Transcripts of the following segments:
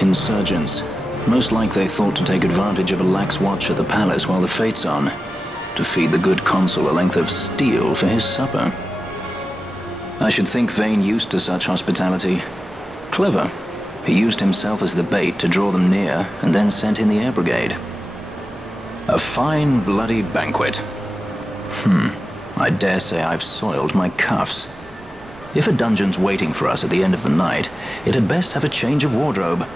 Insurgents. Most like they thought to take advantage of a lax watch at the palace while the fate's on, to feed the good consul a length of steel for his supper. I should think Vane used to such hospitality. Clever. He used himself as the bait to draw them near, and then sent in the air brigade. A fine, bloody banquet. I dare say I've soiled my cuffs. If a dungeon's waiting for us at the end of the night, it had best have a change of wardrobe.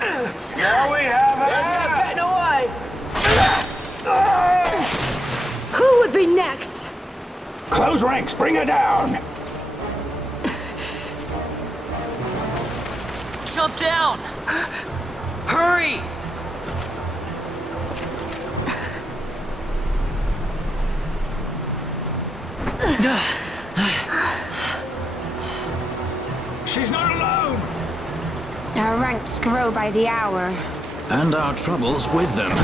Now we have it! There's us getting away! Who would be next? Close ranks, bring her down! Jump down! Hurry! She's not alone! Our ranks grow by the hour. And our troubles with them.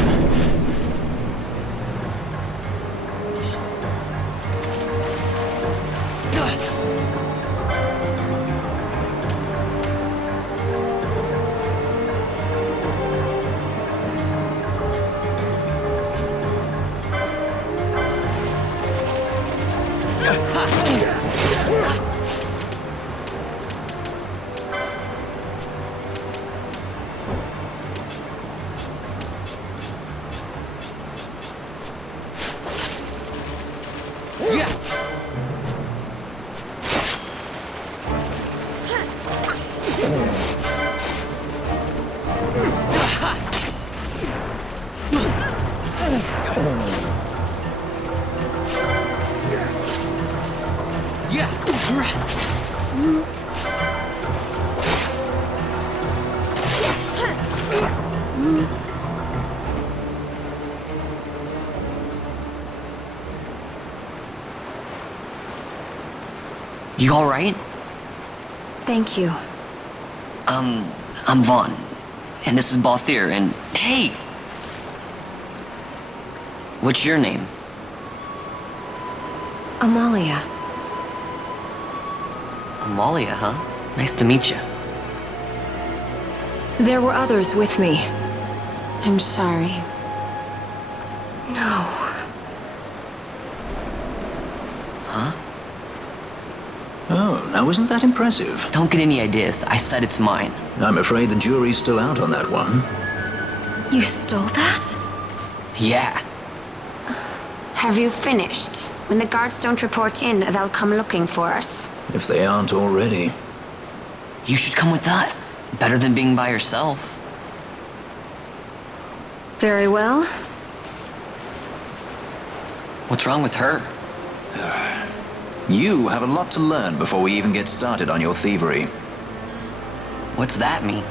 You alright? Thank you. I'm Vaughn. And this is Balthier, and hey! What's your name? Amalia. Amalia, huh? Nice to meet you. There were others with me. I'm sorry. No. Oh, now isn't that impressive? Don't get any ideas. I said it's mine. I'm afraid the jury's still out on that one. You stole that? Yeah. Have you finished? When the guards don't report in, they'll come looking for us. If they aren't already. You should come with us. Better than being by yourself. Very well. What's wrong with her? You have a lot to learn before we even get started on your thievery. What's that mean?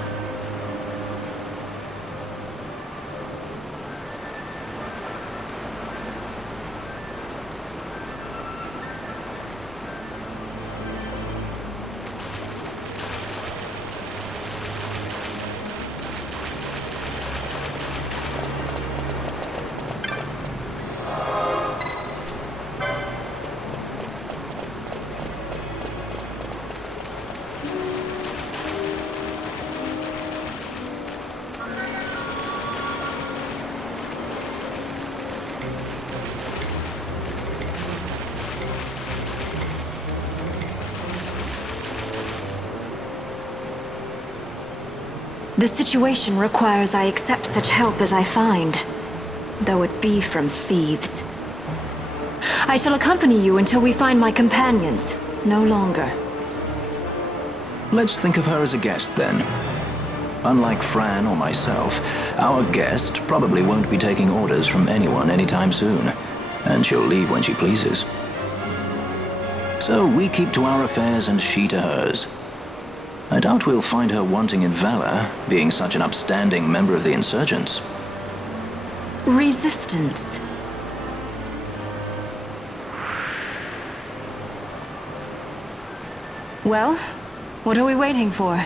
The situation requires I accept such help as I find, though it be from thieves. I shall accompany you until we find my companions, no longer. Let's think of her as a guest then. Unlike Fran or myself, our guest probably won't be taking orders from anyone anytime soon, and she'll leave when she pleases. So we keep to our affairs and she to hers. I doubt we'll find her wanting in valor, being such an upstanding member of the insurgents. Resistance. Well, what are we waiting for?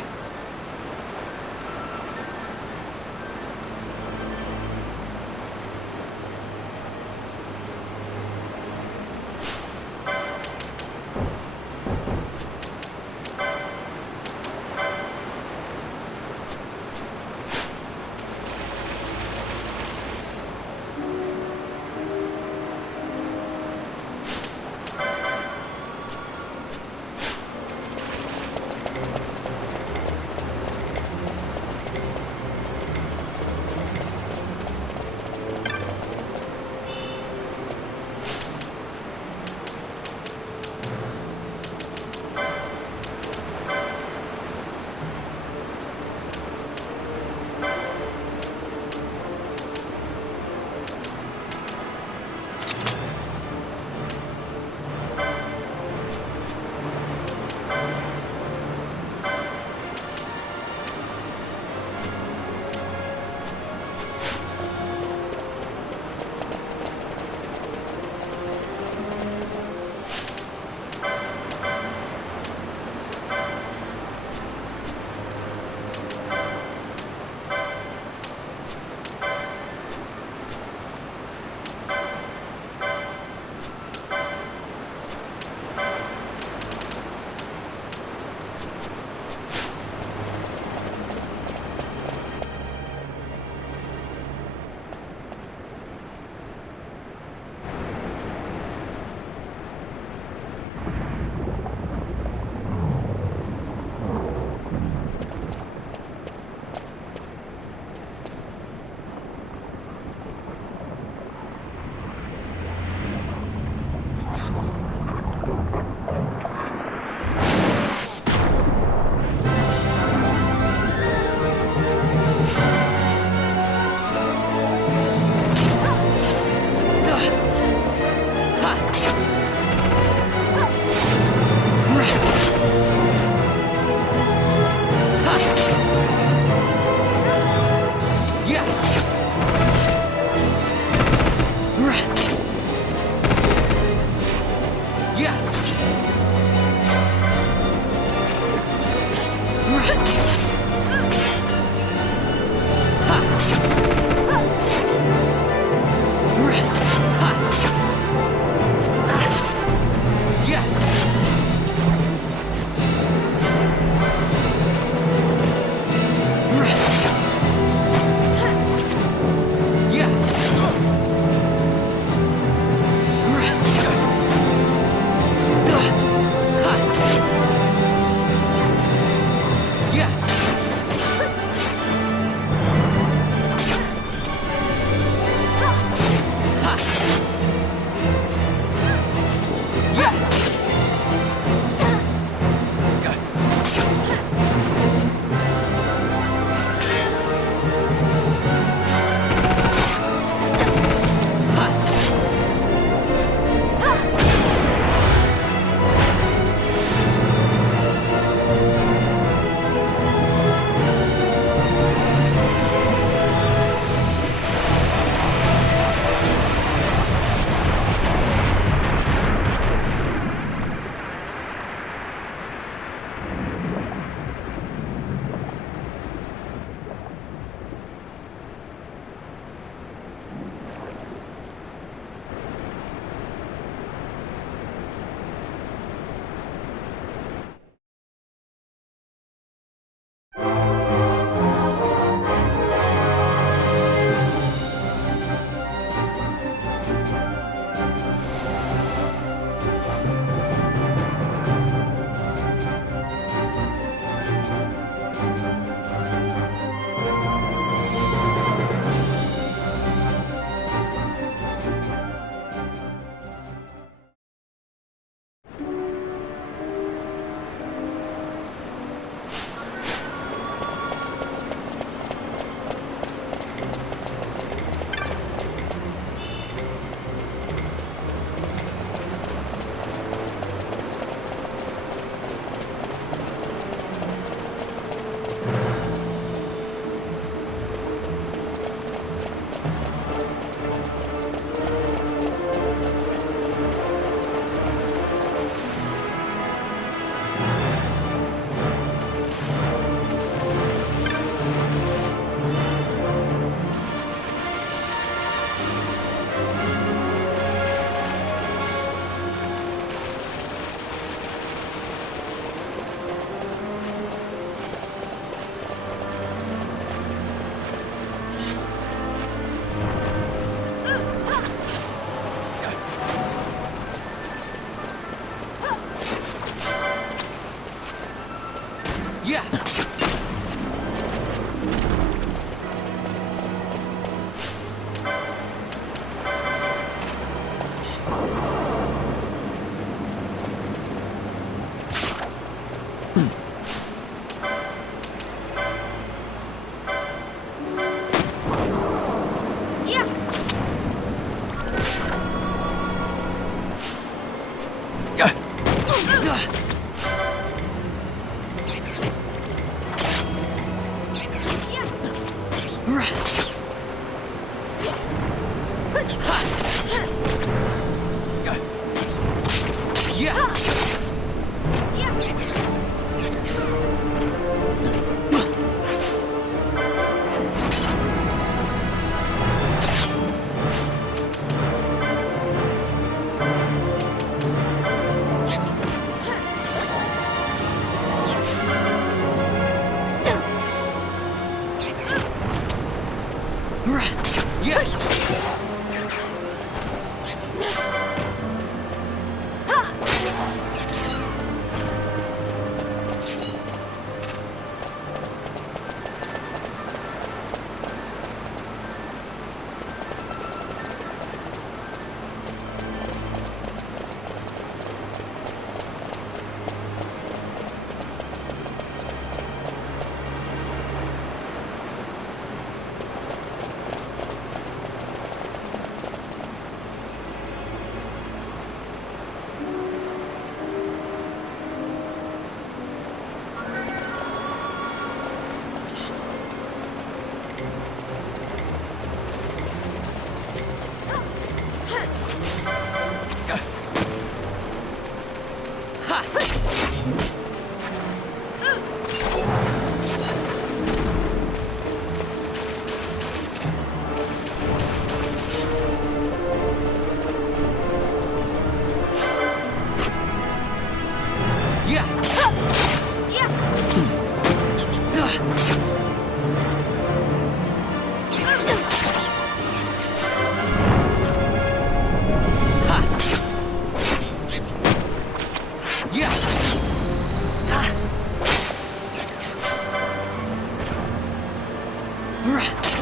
Brr.